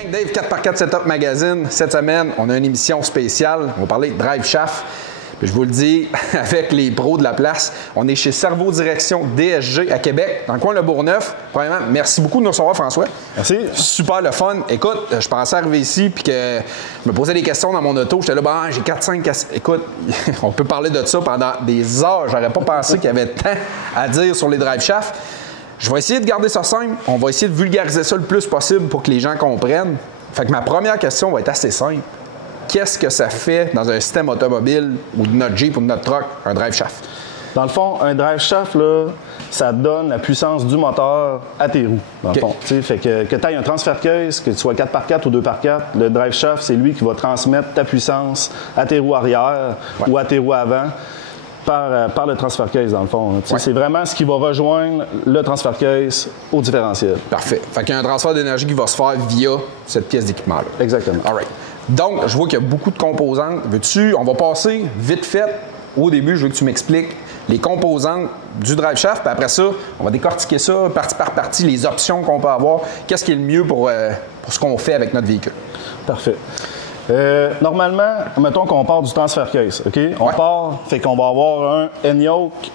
gang, Dave 4x4 Setup Magazine. Cette semaine, on a une émission spéciale. On va parler de drive shaft. Puis je vous le dis, avec les pros de la place, on est chez Servo Direction DSG à Québec, dans le coin de Le Bourgneuf. Premièrement, merci beaucoup de nous recevoir, François. Merci. Super le fun. Écoute, je pensais arriver ici puis que je me posais des questions dans mon auto. J'étais là, bon, j'ai 4-5 questions. Écoute, on peut parler de ça pendant des heures. J'aurais pas pensé qu'il y avait tant à dire sur les drive shafts. Je vais essayer de garder ça simple. On va essayer de vulgariser ça le plus possible pour que les gens comprennent. Fait que ma première question va être assez simple. Qu'est-ce que ça fait dans un système automobile ou de notre Jeep ou de notre truck, un drive shaft? Dans le fond, un drive shaft, là, ça donne la puissance du moteur à tes roues, dans le fond. Fait que tu aies un transfert case, que tu sois 4x4 ou 2x4, le drive shaft, c'est lui qui va transmettre ta puissance à tes roues arrière ou à tes roues avant par le transfert case, dans le fond. C'est vraiment ce qui va rejoindre le transfert case au différentiel. Parfait. Fait qu'il y a un transfert d'énergie qui va se faire via cette pièce d'équipement-là. Exactement. All right. Donc, je vois qu'il y a beaucoup de composantes. On va passer vite fait. Au début, je veux que tu m'expliques les composantes du drive shaft. Puis après ça, on va décortiquer ça partie par partie, les options qu'on peut avoir. Qu'est-ce qui est le mieux pour ce qu'on fait avec notre véhicule? Parfait. Normalement, mettons qu'on part du transfert case. OK? On part, fait qu'on va avoir un N-yoke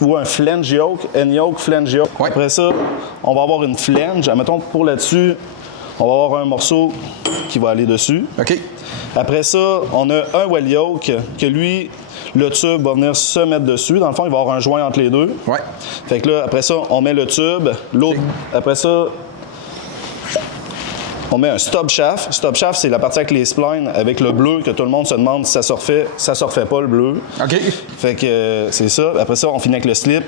ou un flange yoke. N-yoke, flange yoke. Après ça, on va avoir une flange. Mettons, pour là-dessus, on va avoir un morceau qui va aller dessus. OK. Après ça, on a un well yoke que lui, le tube va venir se mettre dessus. Dans le fond, il va y avoir un joint entre les deux. Ouais. Fait que là, après ça, on met le tube. L'autre, après ça, on met un stop shaft. Stop shaft, c'est la partie avec les splines, avec le bleu, que tout le monde se demande si ça se refait. Ça se refait pas, le bleu. OK. Fait que c'est ça. Après ça, on finit avec le slip.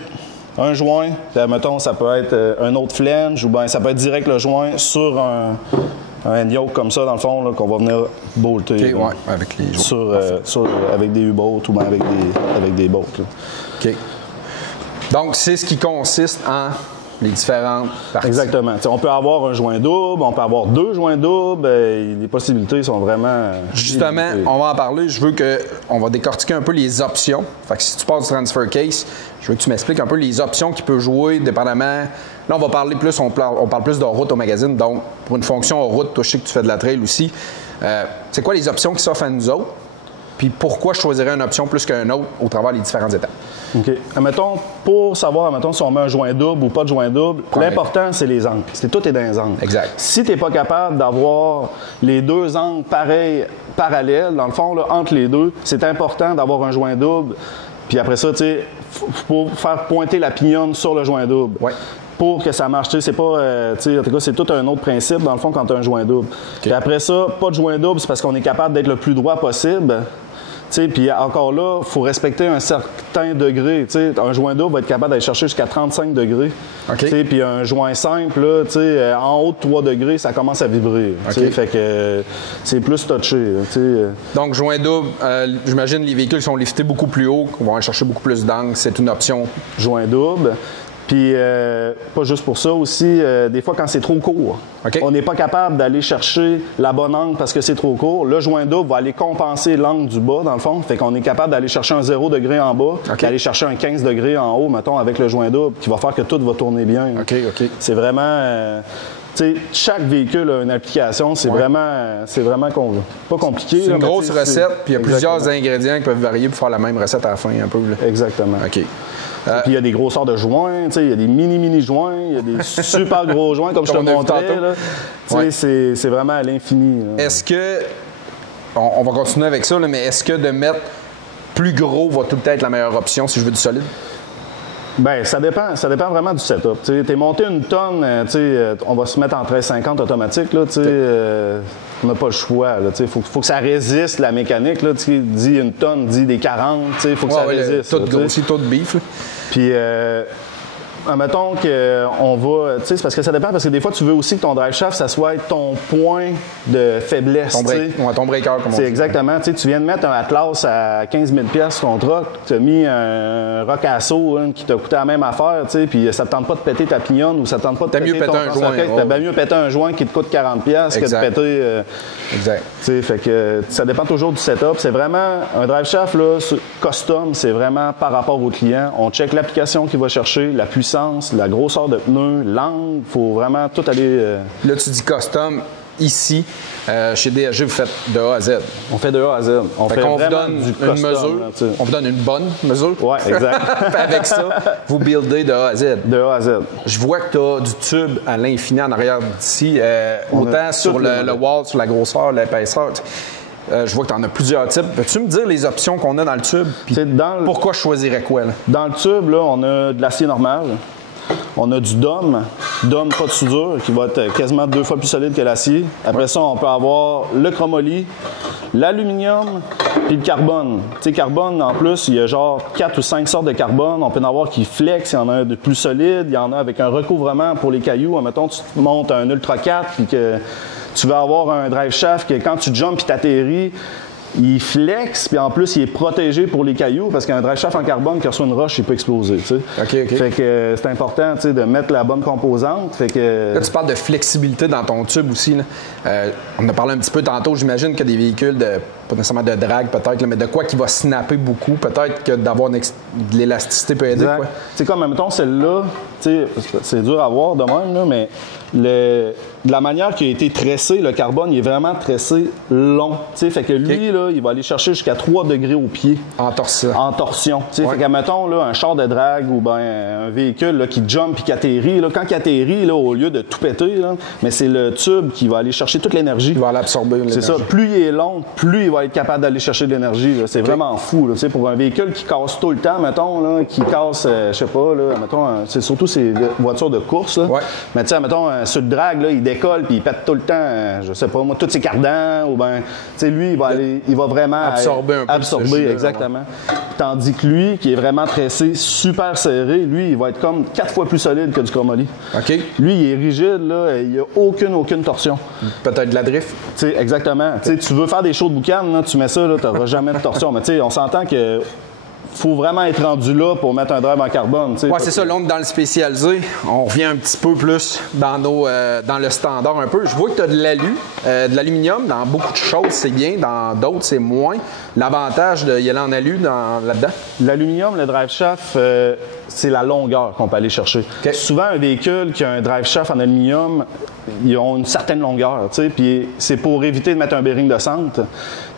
Un joint, puis, mettons, ça peut être un autre flange, ou bien ça peut être direct le joint sur un yoke comme ça, dans le fond, là, qu'on va venir bolter. OK, avec les joints. Avec des U-bolts ou bien avec des bolts. Là. OK. Donc, c'est ce qui consiste en les différentes parties. Exactement. T'sais, on peut avoir un joint double, on peut avoir deux joints doubles. Les possibilités sont vraiment... Justement, on va en parler. On va décortiquer un peu les options. Fait que si tu passes du transfer case, je veux que tu m'expliques un peu les options qu'il peut jouer dépendamment. Là, on va parler plus, on parle plus de route au magazine. Donc, pour une fonction en route, toi, je sais que tu fais de la trail aussi. C'est quoi les options qui s'offrent à nous autres? Puis pourquoi je choisirais une option plus qu'une autre au travers des différentes étapes? OK. Admettons, pour savoir, si on met un joint double ou pas de joint double, l'important, c'est les angles. Tout est dans les angles. Exact. Si tu n'es pas capable d'avoir les deux angles pareils, parallèles, dans le fond, là, entre les deux, c'est important d'avoir un joint double. Puis après ça, tu sais, faut faire pointer la pignonne sur le joint double. Ouais. Pour que ça marche. C'est pas, en tout cas, c'est tout un autre principe, dans le fond, quand tu as un joint double. Okay. Puis après ça, pas de joint double, c'est parce qu'on est capable d'être le plus droit possible. Puis encore là, il faut respecter un certain degré. Un joint double va être capable d'aller chercher jusqu'à 35 degrés. Okay. Puis un joint simple, là, en haut de 3 degrés, ça commence à vibrer. Okay. Fait que c'est plus touché. Donc, joint double, j'imagine les véhicules sont liftés beaucoup plus haut, qu'on va aller chercher beaucoup plus d'angles. C'est une option. Joint double. Puis, pas juste pour ça aussi, des fois, quand c'est trop court, on n'est pas capable d'aller chercher la bonne angle parce que c'est trop court. Le joint double va aller compenser l'angle du bas, dans le fond. Fait qu'on est capable d'aller chercher un 0 degré en bas, d'aller chercher un 15 degrés en haut, mettons, avec le joint double, qui va faire que tout va tourner bien. OK. C'est vraiment... chaque véhicule a une application, c'est vraiment pas compliqué. C'est une grosse recette, puis il y a plusieurs ingrédients qui peuvent varier pour faire la même recette à la fin, un peu. Là. Exactement. OK. Puis il y a des grosseurs de joints, il y a des mini joints, il y a des super gros joints, comme je te montrais. C'est vraiment à l'infini. Est-ce que, on va continuer avec ça, là, mais est-ce que de mettre plus gros va tout le temps être la meilleure option si je veux du solide? Bien, ça dépend vraiment du setup. T'es monté une tonne, on va se mettre en 1350 automatique, là, on n'a pas le choix. Il faut que ça résiste la mécanique. Là, dit une tonne, dit des 40, il faut que ça résiste. Tout grossi, tout de beef. Puis, admettons qu'on va... C'est parce que ça dépend, parce que des fois, tu veux aussi que ton drive shaft, ça soit ton point de faiblesse. Ton breaker, comme on dit. Exactement. Tu viens de mettre un Atlas à 15 000 $ sur ton truck, tu as mis un Rock Asso qui t'a coûté la même affaire, puis ça ne te tente pas de péter ta pignonne ou ça ne te tente pas de péter ton joint. T'as bien mieux péter un joint qui te coûte 40 $ que de péter... Exact. Fait que ça dépend toujours du setup. C'est vraiment... Un drive shaft, là, custom, c'est vraiment par rapport au client. On check l'application qu'il va chercher, la puissance, la grosseur de pneus, l'angle, il faut vraiment tout aller... Là, tu dis custom. ici, chez DSG, vous faites de A à Z. On fait de A à Z. On fait qu'on vous vraiment donne du une custom, mesure. là, On vous donne une bonne mesure. Oui, exact. Avec ça, vous buildez de A à Z. De A à Z. Je vois que tu as du tube à l'infini en arrière d'ici, autant sur le wall, sur la grosseur, l'épaisseur. Je vois que tu en as plusieurs types. Peux-tu me dire les options qu'on a dans le tube? Puis pourquoi je choisirais quoi? Là? Dans le tube, là, on a de l'acier normal. On a du DOM pas de soudure, qui va être quasiment 2 fois plus solide que l'acier. Après ça, on peut avoir le chromoly, l'aluminium puis le carbone. Tu sais, carbone, en plus, il y a genre 4 ou 5 sortes de carbone. On peut en avoir qui flex, il y en a un de plus solide, il y en a avec un recouvrement pour les cailloux. Mettons, tu te montes un Ultra 4 puis que tu vas avoir un drive shaft que quand tu jumps puis t'atterris, il flex, puis en plus, il est protégé pour les cailloux, parce qu'un drive shaft en carbone qui reçoit une roche, il peut exploser, tu sais. OK. Fait que c'est important, tu sais, de mettre la bonne composante. Fait que... Là, tu parles de flexibilité dans ton tube aussi, là. On a parlé un petit peu tantôt, j'imagine que des véhicules pas nécessairement de drag peut-être, là, mais de quoi qui va snapper beaucoup, peut-être que d'avoir de l'élasticité peut aider, quoi. Tu sais, comme, mettons, celle-là, tu sais, c'est dur à voir de même, là, mais de la manière qu'il a été tressé, le carbone, il est vraiment tressé long. Tu sais, fait que lui, là, il va aller chercher jusqu'à 3 degrés au pied. En torsion. En torsion. Tu sais, fait que, mettons, là, un char de drag ou ben un véhicule là, qui jump puis qui atterrit, là, quand il atterrit, là, au lieu de tout péter, là, mais c'est le tube qui va aller chercher toute l'énergie. Il va l'absorber. C'est ça. Plus il est long, plus il va être capable d'aller chercher de l'énergie. Là. C'est vraiment fou. Là. Tu sais, pour un véhicule qui casse tout le temps, mettons, là, qui casse, je sais pas, là, mettons, c'est surtout ces voitures de course. Là. Mais tu sais, mettons, sur le drag, là, il décolle puis il pète tout le temps, je sais pas moi, tous ses cardans, ou ben, tu sais, lui, il va vraiment absorber un peu. Absorber, exactement. Ouais. Tandis que lui, qui est vraiment tressé, super serré, lui, il va être comme 4 fois plus solide que du chromoly. OK. Lui, il est rigide, là, il n'y a aucune torsion. Peut-être de la drift. Tu sais, exactement. Tu sais, tu veux faire des shows de boucan, là, tu mets ça, tu n'auras jamais de torsion. Mais tu sais, on s'entend que faut vraiment être rendu là pour mettre un drive en carbone. Oui, c'est ça. Là, on est dans le spécialisé. On revient un petit peu plus dans le standard un peu. Je vois que tu as de l'aluminium. Dans beaucoup de choses, c'est bien. Dans d'autres, c'est moins. L'avantage d'y aller en alu là-dedans? L'aluminium, le drive shaft, c'est la longueur qu'on peut aller chercher. Okay. Souvent, un véhicule qui a un drive shaft en aluminium, ils ont une certaine longueur. Puis c'est pour éviter de mettre un bearing de centre.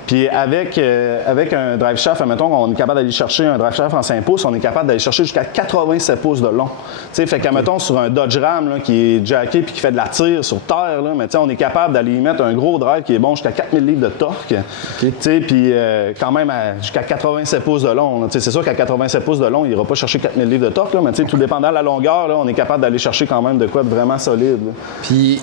Puis avec un drive shaft, admettons, on est capable d'aller chercher un drive shaft en 5 pouces, on est capable d'aller chercher jusqu'à 87 pouces de long. T'sais, fait qu'admettons, sur un Dodge Ram là, qui est jacké puis qui fait de la tire sur terre, là, mais on est capable d'aller y mettre un gros drive qui est bon jusqu'à 4000 livres de torque. Puis quand même jusqu'à 87 pouces de long. C'est sûr qu'à 87 pouces de long, il n'ira pas chercher 4000 livres de torque, là, mais tout dépendant de la longueur, là, on est capable d'aller chercher quand même de quoi de vraiment solide. Puis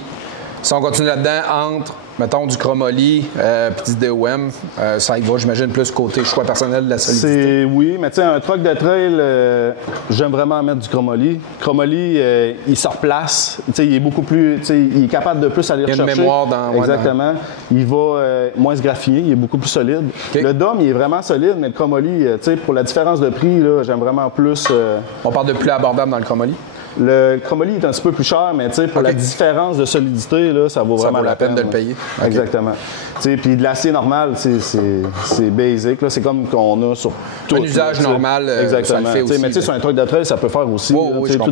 si on continue là-dedans, entre mettons du chromoly puis du DOM, ça y va, j'imagine, plus côté choix personnel de la solidité. Oui, mais tu sais, un truck de trail, j'aime vraiment mettre du chromoly. Chromoly, il se replace. Tu sais, il est beaucoup plus... Tu sais, il est capable de plus aller rechercher. Il y a une mémoire dans... Exactement. Il va moins se graffiner, il est beaucoup plus solide. Okay. Le DOM, il est vraiment solide, mais le chromoly, tu sais, pour la différence de prix, là, j'aime vraiment plus... On parle de plus abordable dans le chromoly? Le chromoly est un petit peu plus cher, mais pour la différence de solidité, là, ça vaut vraiment la peine de le payer. Exactement. Puis de l'acier normal, c'est basic. C'est comme qu'on a sur tout. Un usage normal, exactement. Ça le fait aussi. Mais sur un truc de trail, ça peut faire aussi. Tout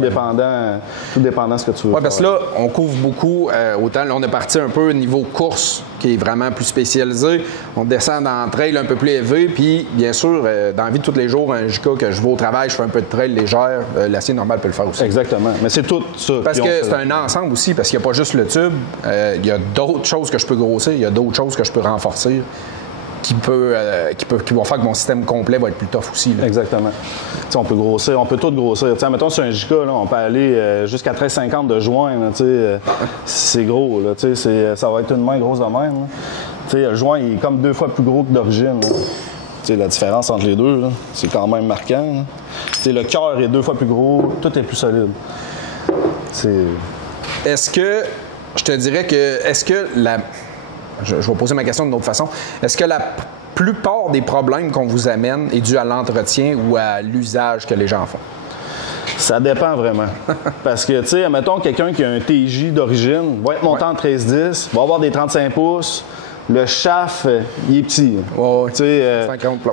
dépendant ce que tu veux. Oui, parce que là, on couvre beaucoup. Autant, là, on est parti un peu au niveau course, qui est vraiment plus spécialisé. On descend dans le trail un peu plus élevé. Puis, bien sûr, dans la vie de tous les jours, un JK que je vais au travail, je fais un peu de trail légère. L'acier normal peut le faire aussi. Exactement. Mais c'est tout ça. Parce que c'est un ensemble aussi, parce qu'il n'y a pas juste le tube. Il y a d'autres choses que je peux grossir, il y a d'autres choses que je peux renforcer qui vont faire que mon système complet va être plus tough aussi. Là. Exactement. T'sais, on peut grossir, on peut tout grossir. T'sais, mettons sur un JK, là, on peut aller jusqu'à 1350 de joint. C'est gros. Là, ça va être une main grosse de même. Le joint il est comme 2 fois plus gros que d'origine. La différence entre les deux, c'est quand même marquant. Le cœur est 2 fois plus gros, tout est plus solide. Est-ce que, je te dirais que, je vais poser ma question d'une autre façon, est-ce que la plupart des problèmes qu'on vous amène est dû à l'entretien ou à l'usage que les gens font? Ça dépend vraiment. Parce que, tu sais, admettons quelqu'un qui a un TJ d'origine, va être monté en 13-10, va avoir des 35 pouces, le shaft, il est petit.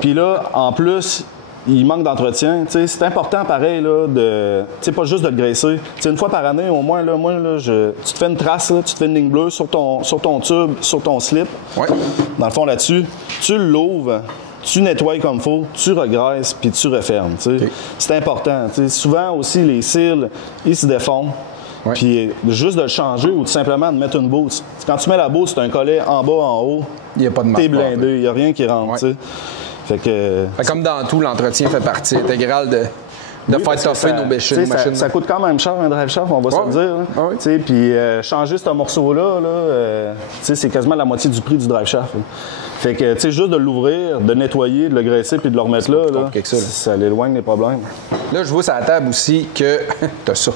Puis là, en plus, il manque d'entretien. C'est important, pareil, là, pas juste de le graisser. Une fois par année, au moins, là, tu te fais une trace, là, tu te fais une ligne bleue sur ton tube, sur ton slip. Ouais. Dans le fond, là-dessus, tu l'ouvres, tu nettoies comme il faut, tu regraisses, puis tu refermes. Okay. C'est important. Souvent aussi, les cils, ils se défont. Ouais. Puis juste de le changer ou tout simplement de mettre une boot. Quand tu mets la boot, c'est un collet en bas, en haut. Il n'y a pas de marque. T'es blindé, il n'y a rien qui rentre. Ouais. Fait que, comme dans tout, l'entretien fait partie intégrale de faire toffer nos machines. Ça coûte quand même cher un drive shaft, on va se le dire. Ouais. Puis changer ce morceau-là, c'est quasiment la moitié du prix du drive shaft. Là. Fait que, juste de l'ouvrir, de nettoyer, de le graisser puis de le remettre là, ça l'éloigne les problèmes. Là, je vois sur la table aussi que t'as ça.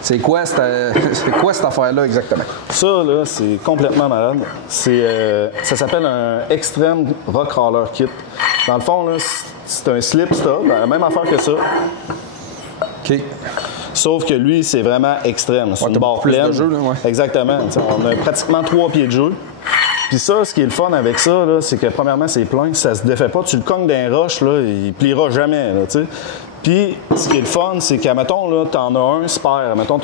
C'est quoi cette affaire-là exactement? Ça, là, c'est complètement malade. Ça s'appelle un Extreme Rock Roller Kit. Dans le fond, là, c'est un slip stop, la même affaire que ça. OK. Sauf que lui, c'est vraiment extrême. C'est une barre pleine. De jeu, là, ouais. Exactement. On a pratiquement 3 pieds de jeu. Puis ça, ce qui est le fun avec ça, là, c'est que premièrement, c'est plein, ça se défait pas. Tu le cognes d'un roche, là, il pliera jamais. Là, t'sais. Puis, ce qui est le fun, c'est qu'à mettons, là, t'en as un spare. Mettons,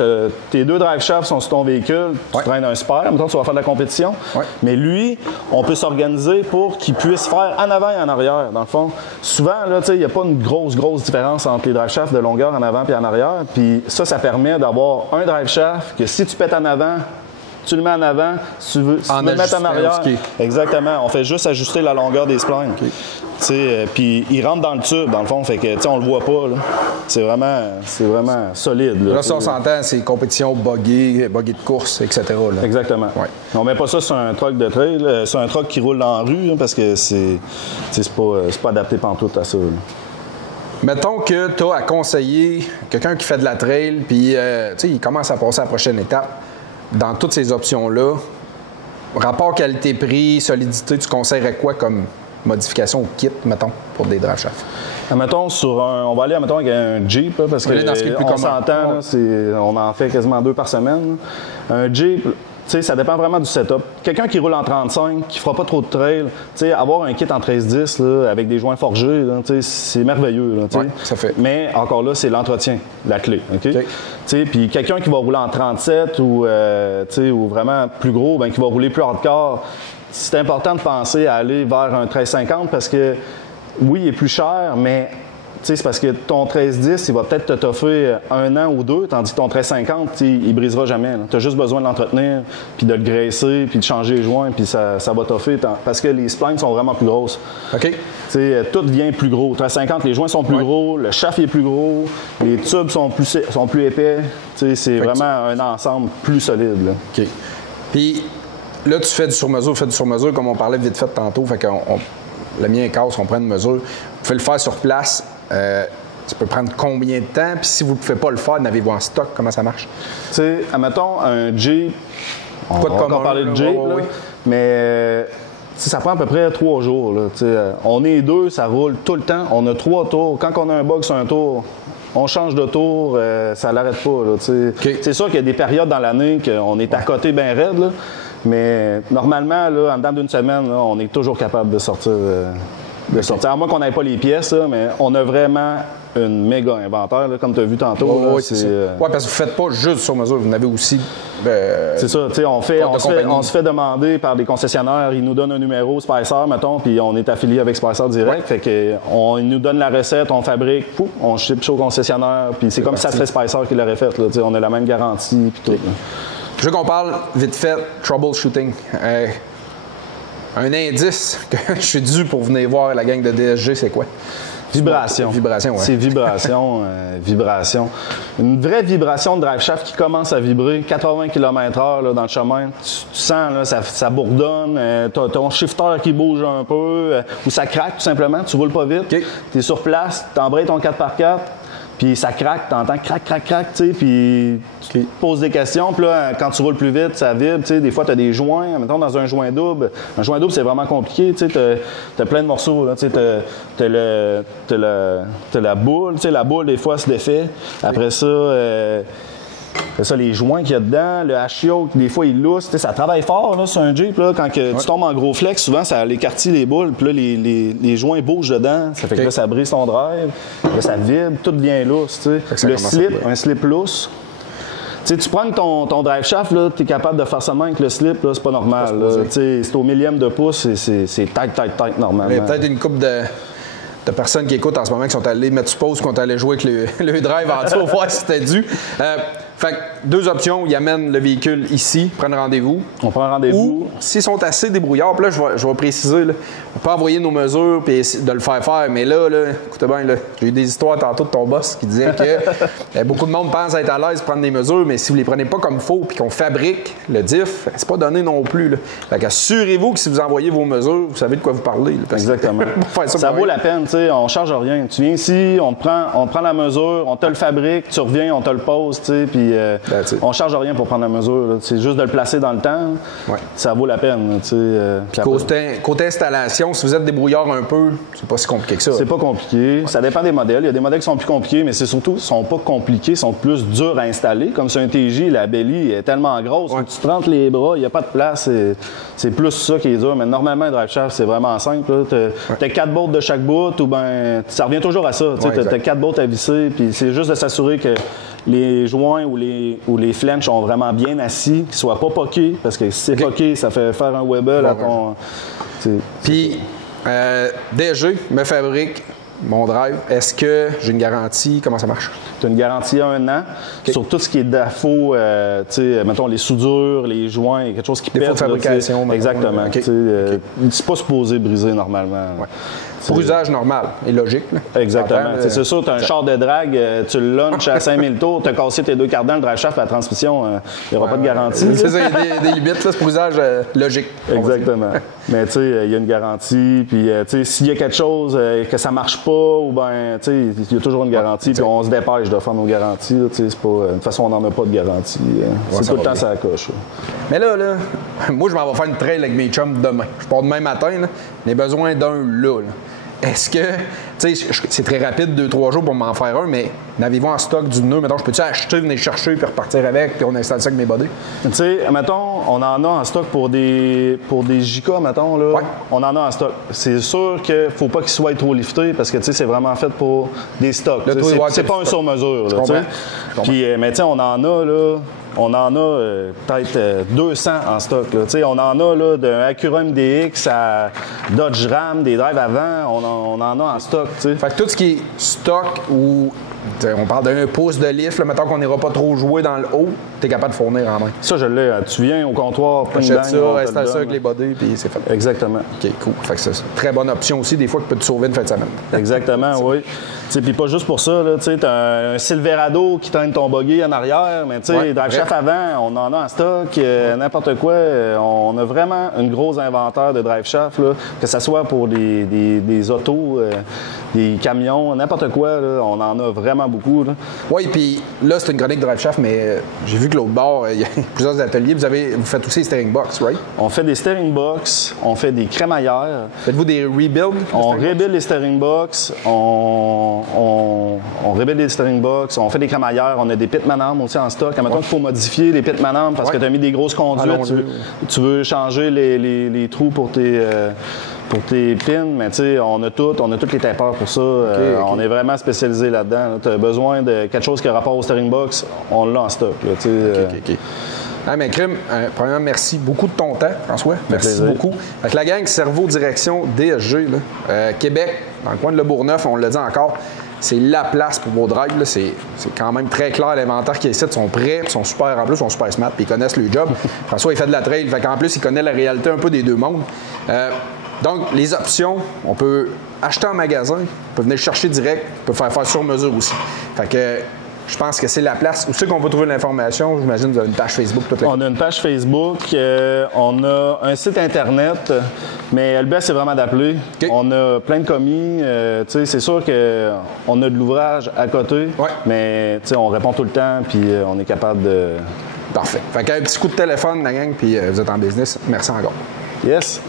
tes 2 drive shafts sont sur ton véhicule, tu traînes un spare. Mettons, tu vas faire de la compétition. Ouais. Mais lui, on peut s'organiser pour qu'il puisse faire en avant et en arrière. Dans le fond, souvent, là, il n'y a pas une grosse différence entre les drive shafts de longueur en avant et en arrière. Puis ça permet d'avoir un drive shaft que si tu pètes en avant, tu le mets en avant, si tu veux le mettre en arrière. Exactement. On fait juste ajuster la longueur des splines. Okay. Puis il rentre dans le tube, dans le fond, fait que on le voit pas. Là. C'est vraiment solide. Là, si on s'entend, c'est compétition buggy de course, etc. Là. Exactement. Ouais. On met pas ça sur un truck de trail, sur un truck qui roule dans la rue, hein, parce que c'est pas adapté pantoute à ça. Là. Mettons que tu as à conseiller quelqu'un qui fait de la trail, puis il commence à passer à la prochaine étape. Dans toutes ces options-là, rapport qualité-prix, solidité, tu conseillerais quoi comme modification au kit, mettons, pour des drive shafts? Mettons, on va aller avec un Jeep, là, parce qu'on s'entend, on en fait quasiment 2 par semaine. Là. Un Jeep, ça dépend vraiment du setup. Quelqu'un qui roule en 35, qui fera pas trop de trail, avoir un kit en 13-10 là, avec des joints forgés, là, c'est merveilleux. Là, ça fait. Mais encore là, c'est l'entretien, la clé. Okay? Puis quelqu'un qui va rouler en 37 ou vraiment plus gros, qui va rouler plus hardcore, c'est important de penser à aller vers un 1350 parce que oui, il est plus cher, mais c'est parce que ton 13-10, il va peut-être te toffer 1 an ou 2, tandis que ton 13-50, il brisera jamais. Tu as juste besoin de l'entretenir, puis de le graisser, puis de changer les joints, puis ça va toffer. Parce que les splines sont vraiment plus grosses. OK. Tout devient plus gros. 13-50, les joints sont plus gros, le shaft est plus gros, les tubes sont plus épais. C'est vraiment un ensemble plus solide. Là. OK. Puis là, tu fais du sur-mesure, comme on parlait vite fait tantôt. Fait que le mien casse, on prend une mesure. Vous pouvez le faire sur place. Ça peut prendre combien de temps? Puis si vous ne pouvez pas le faire, n'avez-vous en stock? Comment ça marche? Admettons, un Jeep, on va encore parler de Jeep, là, mais ça prend à peu près 3 jours. Là, on est 2, ça roule tout le temps. On a 3 tours. Quand on a un bug sur un tour, on change de tour, ça ne l'arrête pas. Là, okay. C'est sûr qu'il y a des périodes dans l'année qu'on est à côté bien raide, là, mais normalement, là, en dedans d'une semaine, là, on est toujours capable de sortir. À moins qu'on n'ait pas les pièces, là, mais on a vraiment une méga inventaire, là, comme tu as vu tantôt. Oui, c'est ça. Oui, parce que vous ne faites pas juste sur mesure, vous en avez aussi. C'est ça, on se fait demander par des concessionnaires, ils nous donnent un numéro Spicer, mettons, puis on est affilié avec Spicer direct. Fait que ils nous donnent la recette, on fabrique, on ship au concessionnaire, puis c'est comme si ça serait Spicer qui l'aurait fait. Là, on a la même garantie, puis tout. Je veux qu'on parle vite fait troubleshooting. Un indice que je suis dû pour venir voir la gang de DSG, c'est quoi? Vibration. Vibration, ouais. C'est vibration. Une vraie vibration de drive shaft qui commence à vibrer 80 km/h là, dans le chemin. Tu sens, là, ça bourdonne. T'as ton shifter qui bouge un peu. Ou ça craque tout simplement. Tu roules pas vite. Okay. Tu es sur place. Tu embrayes ton 4x4. Puis ça craque, t'entends crac, tu sais, puis tu te poses des questions. Puis là, quand tu roules plus vite, ça vibre, tu sais. Des fois, tu as des joints. Mettons, dans un joint double. Un joint double, c'est vraiment compliqué, tu sais. T'as plein de morceaux, là, tu sais. T'as la boule, tu sais. La boule, des fois, se défait. Après ça, C'est ça, les joints qu'il y a dedans, le H-yoke, des fois, il lousse. Ça travaille fort là, sur un Jeep. Là, quand tu tombes en gros flex, souvent, ça l'écartille les boules. Puis là, les joints bougent dedans. Ça fait que là, ça brise ton drive. Là, ça vibre. Tout devient lousse. Le slip, un slip lousse. Tu prends ton drive shaft, tu es capable de faire ça avec le slip, c'est pas normal. C'est au millième de pouce, c'est tight, normalement. Il y a peut-être une couple de personnes qui écoutent en ce moment qui sont allées mettre sur pause, qui sont allées jouer avec le drive en dessous, voir si c'était dû. Fait que 2 options, ils amènent le véhicule ici, prennent rendez-vous. On prend rendez-vous. Ou s'ils sont assez débrouillards, puis là, je vais préciser, là, on peut envoyer nos mesures et de le faire faire, mais là écoutez bien, j'ai eu des histoires tantôt de ton boss qui disait que beaucoup de monde pense être à l'aise de prendre des mesures, mais si vous les prenez pas comme il faut puis qu'on fabrique le diff, c'est pas donné non plus. Là. Fait qu'assurez-vous que si vous envoyez vos mesures, vous savez de quoi vous parlez. Là, exactement. Ça vaut la peine, on charge rien. Tu viens ici, on prend la mesure, on te le fabrique, tu reviens, on te le pose, puis on charge rien pour prendre la mesure. C'est juste de le placer dans le temps. Ouais. Ça vaut la peine. Côté installation, si vous êtes débrouillard un peu, c'est pas si compliqué que ça. C'est pas compliqué. Ouais. Ça dépend des modèles. Il y a des modèles qui sont plus compliqués, mais c'est surtout sont pas compliqués, ils sont plus durs à installer. Comme sur un TJ, la belly est tellement grosse que tu te rentres les bras, il n'y a pas de place. C'est plus ça qui est dur. Mais normalement, un drive shaft, c'est vraiment simple. Tu as 4 bolts de chaque bout, ou ça revient toujours à ça. Tu as 4 bolts à visser, puis c'est juste de s'assurer que les joints ou les flanches sont vraiment bien assis, qu'ils ne soient pas poqués, parce que si c'est poqué, ça fait faire un webble à ton... Puis, DG me fabrique mon drive. Est-ce que j'ai une garantie? Comment ça marche? Tu as une garantie à 1 an sur tout ce qui est défaut, mettons les soudures, les joints, quelque chose qui pète. Défaut de fabrication. Exactement. C'est pas supposé briser normalement. Ouais. Pour usage normal et logique. Là. Exactement. C'est sûr, tu as un char de drague, tu le lunches à 5000 tours, tu as cassé tes 2 cardans, le drive shaft, la transmission, il n'y aura pas de garantie. C'est ça, il y a des limites, là, c'est pour usage logique. Exactement. Mais tu sais, il y a une garantie, puis s'il y a quelque chose que ça marche pas, ou il y a toujours une garantie, puis on se dépêche de faire nos garanties. Là, c'est pas, de toute façon, on n'en a pas de garantie. C'est tout le temps ça la coche. Mais là, moi, je m'en vais faire une trail avec mes chums demain. Je pars demain matin, là. J'ai besoin d'un là. Est-ce que, tu sais, c'est très rapide, 2-3 jours pour m'en faire un, mais n'avez-vous en stock du nœud? Mettons, je peux-tu acheter, venir chercher, puis repartir avec, puis on installe ça avec mes bodés? Tu sais, mettons, on en a en stock pour des JK, mettons, là. Ouais. On en a en stock. C'est sûr qu'il ne faut pas qu'il soit trop lifté, parce que, tu sais, c'est vraiment fait pour des stocks. C'est pas un sur-mesure, là, tu sais. Puis, mais tu sais, on en a, là... On en a peut-être 200 en stock. Là. On en a là, d'un Acura MDX à Dodge Ram, des drives avant, on en a en stock. T'sais. Fait que tout ce qui est stock ou on parle d'un pouce de lift, là, mettons qu'on n'ira pas trop jouer dans le haut, tu es capable de fournir en main. Ça, je l'ai. Tu viens au comptoir, achète ça, installe ça avec les bodés, puis c'est fait. Exactement. OK, cool. Fait que c'est une très bonne option aussi, des fois, qui peut te sauver une fin de semaine. Exactement, oui. Puis pas juste pour ça, tu as un Silverado qui traîne ton buggy en arrière, mais tu sais, drive shaft avant, on en a en stock, n'importe quoi. On a vraiment un gros inventaire de drive shaft, là, que ce soit pour des autos, des camions, n'importe quoi, là, on en a vraiment beaucoup. Oui, puis là, c'est une chronique drive shaft, mais j'ai vu que l'autre bord, il y a plusieurs ateliers. Vous faites aussi des steering box, right? On fait des steering box, on fait des crémaillères. Faites-vous des rebuilds? On rebuild les steering box, on rebuild les steering box, on fait des crémaillères, on a des pitman arms aussi en stock. Maintenant, il faut modifier les pitman arms parce que tu as mis des grosses conduites. Tu veux changer les trous pour tes pins, mais tu sais, on a toutes les tapeurs pour ça. On est vraiment spécialisé là-dedans. Tu as besoin de quelque chose qui a rapport au steering box, on l'a en stock. Là, Ah, mais Crime, premièrement, merci beaucoup de ton temps, François. Merci beaucoup. Avec la gang Cerveau Direction DSG, là, Québec, dans le coin de Le Bourgneuf, on l'a dit encore, c'est la place pour vos drives. Là. C'est quand même très clair. L'inventaire qui est ici, ils sont prêts, ils sont super, en plus, ils sont super smart, puis ils connaissent le job. François, il fait de la trail, fait qu'en plus, il connaît la réalité un peu des deux mondes. Donc, les options, on peut acheter en magasin, on peut venir chercher direct, on peut faire sur mesure aussi. Fait que je pense que c'est la place. Où c'est qu'on va trouver l'information? J'imagine que vous avez une page Facebook. On a une page Facebook, on a un site Internet, mais le best, c'est vraiment d'appeler. Okay. On a plein de commis. C'est sûr qu'on a de l'ouvrage à côté, mais on répond tout le temps, puis on est capable de... Parfait. Fait qu'un petit coup de téléphone, la gang, puis vous êtes en business. Merci encore. Yes.